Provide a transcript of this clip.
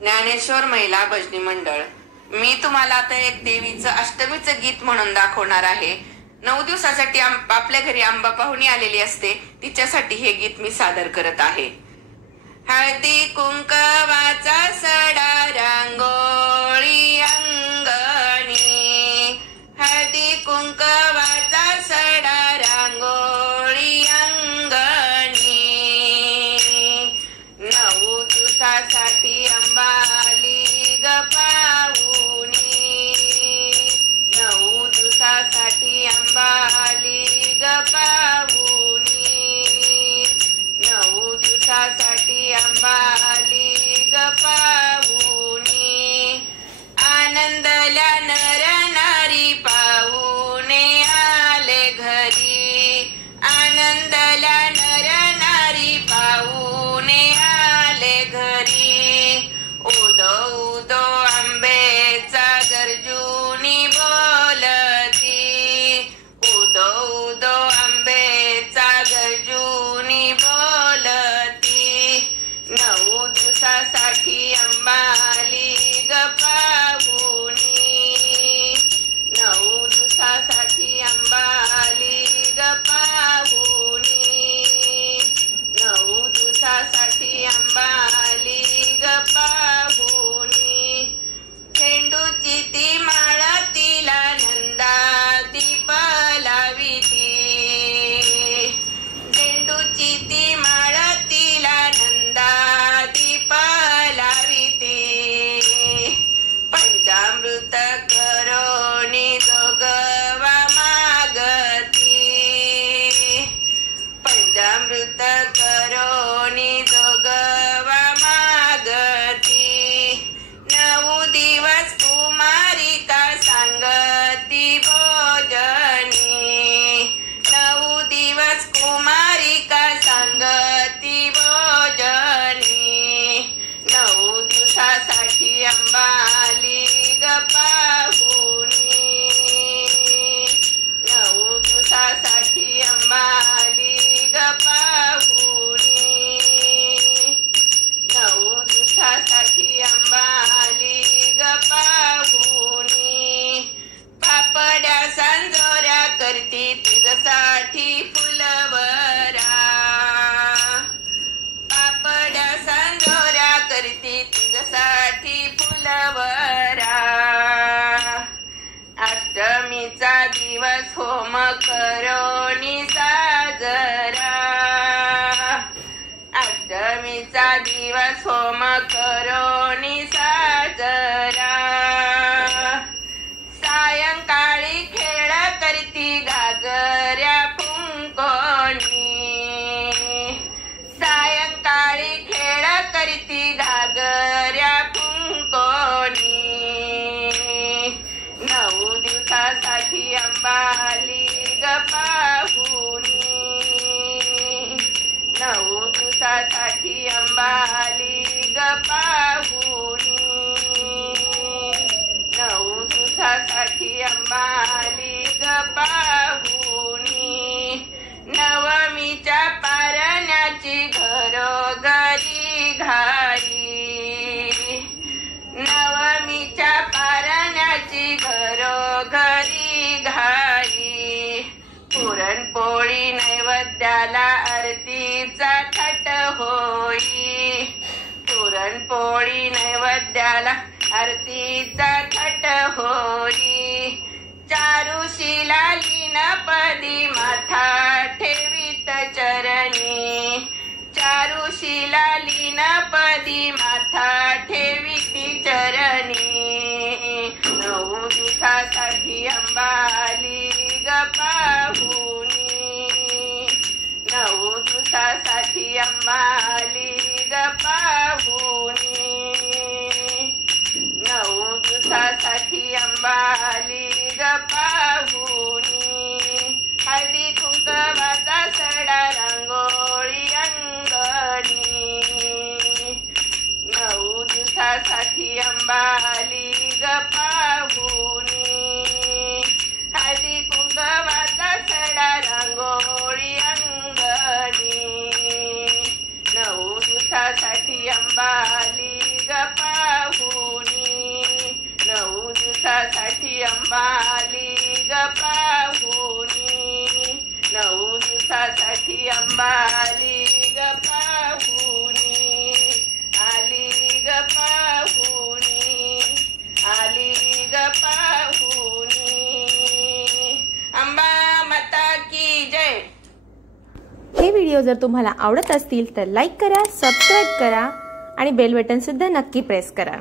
ज्ञानेश्वर महिला भजनी मंडळ. मी तुम्हाला आता एक देवीचं अष्टमीचं गीत म्हणून दाखवणार आहे. 9 दिवसासाठी आपल्या घरी आंबा पाहुणी आलेली असते, तिच्यासाठी हे गीत मी सादर करत आहे. हळदी कुंकवाचा सडा रांगोळी अंगणी, हळदी कुंकवाचा सडा रांगोळी अंगणी. 9 दिवसासाठी आंबा आली ग पाहुणी, 9 दिवसासाठी आंबा आली ग पाहुणी, 9 दिवसासाठी आंबा आली ग पाहुणी. आनंदल्या नर नारी पाहुणे आले घरी, आनंदल्या नर नारी पाहुणे आले घरी. उदो उदो आंबेचा गर्जुनी बोलती, उदो उदो आंबेचा गर्जुनी बोलती. 9 दिवसासाठी आंबा आली ग पाहुणी, 9 दिवसासाठी आंबा आली ग पाहुणी, 9 दिवसासाठी आंबा आली ग पाहुणी. झेंडूची ती माळ तिला नंदा दीप लाविती, झेंडूची ती माळ तिला नंदा दीप लाविती. पंचामृत करोनी जोगवा मागती, पंचामृत करोनी जोगवा मागती. 9 दिवस कुमारिका सांगती भोजनी, 9 दिवस कुमारिका सांगती भोजनी. 9 दिवसासाठी आंबा आली ग पाहुणी, 9 दिवसासाठी आंबा आली ग पाहुणी, 9 दिवसासाठी आंबा आली ग पाहुणी. पापड्या सांजोऱ्या करती तुझ्यासाठी फुलवरा, पापड्या सांजोऱ्या करती तुझ्यासाठी फुलवरा. अष्टमीचा दिवस होम करोनी साजरा, अष्टमीचा दिवस होम करोनी साजरा. सायंकाळी खेळ करती घागऱ्या फुंकोनी, सायंकाळी खेळ करती घागऱ्या फुंकोनी. 9 दिवसासाठी आंबा आली ग पाहुणी, 9 दिवसासाठी आंबा आली ग पाहुणी, 9 दिवसासाठी आंबा आली ग पाहुणी. नवमीच्या पारण्याची घरोघरी घाई, नवमीच्या पारण्याची घरोघरी घाई. पुरणपोळी नैवेद्याला आरतीचा थाट होई, पुरणपोळी नैवेद्याला आरतीचा थाट होई. चारुशीला लीनपदी माथा ठेवीत चरणी, चारुशीला लीनपदी माथा ठेवीत चरणी. 9 दिवसासाठी आंबा आली ग पाहुणी, 9 दिवसासाठी आंबा आली ग पाहुणी, 9 दिवसासाठी आंबा आली ग पाहुणी. हळदी कुंकवाचा सडा रांगोळी अंगणी, 9 दिवसासाठी आंबा आली ग पाहुणी. हळदी कुंकवाचा सडा रांगोळी अंगणी, 9 दिवसासाठी आंबा आली ग पाहुणी. मोठी अंबा आली ग पाहुणी, आली ग पाहुणी, आली ग पाहुणी, अंबा माता की जय. हे व्हिडिओ जर तुम्हाला आवडत असतील तर लाईक करा, सबस्क्राईब करा आणि बेल बटन सुद्धा नक्की प्रेस करा.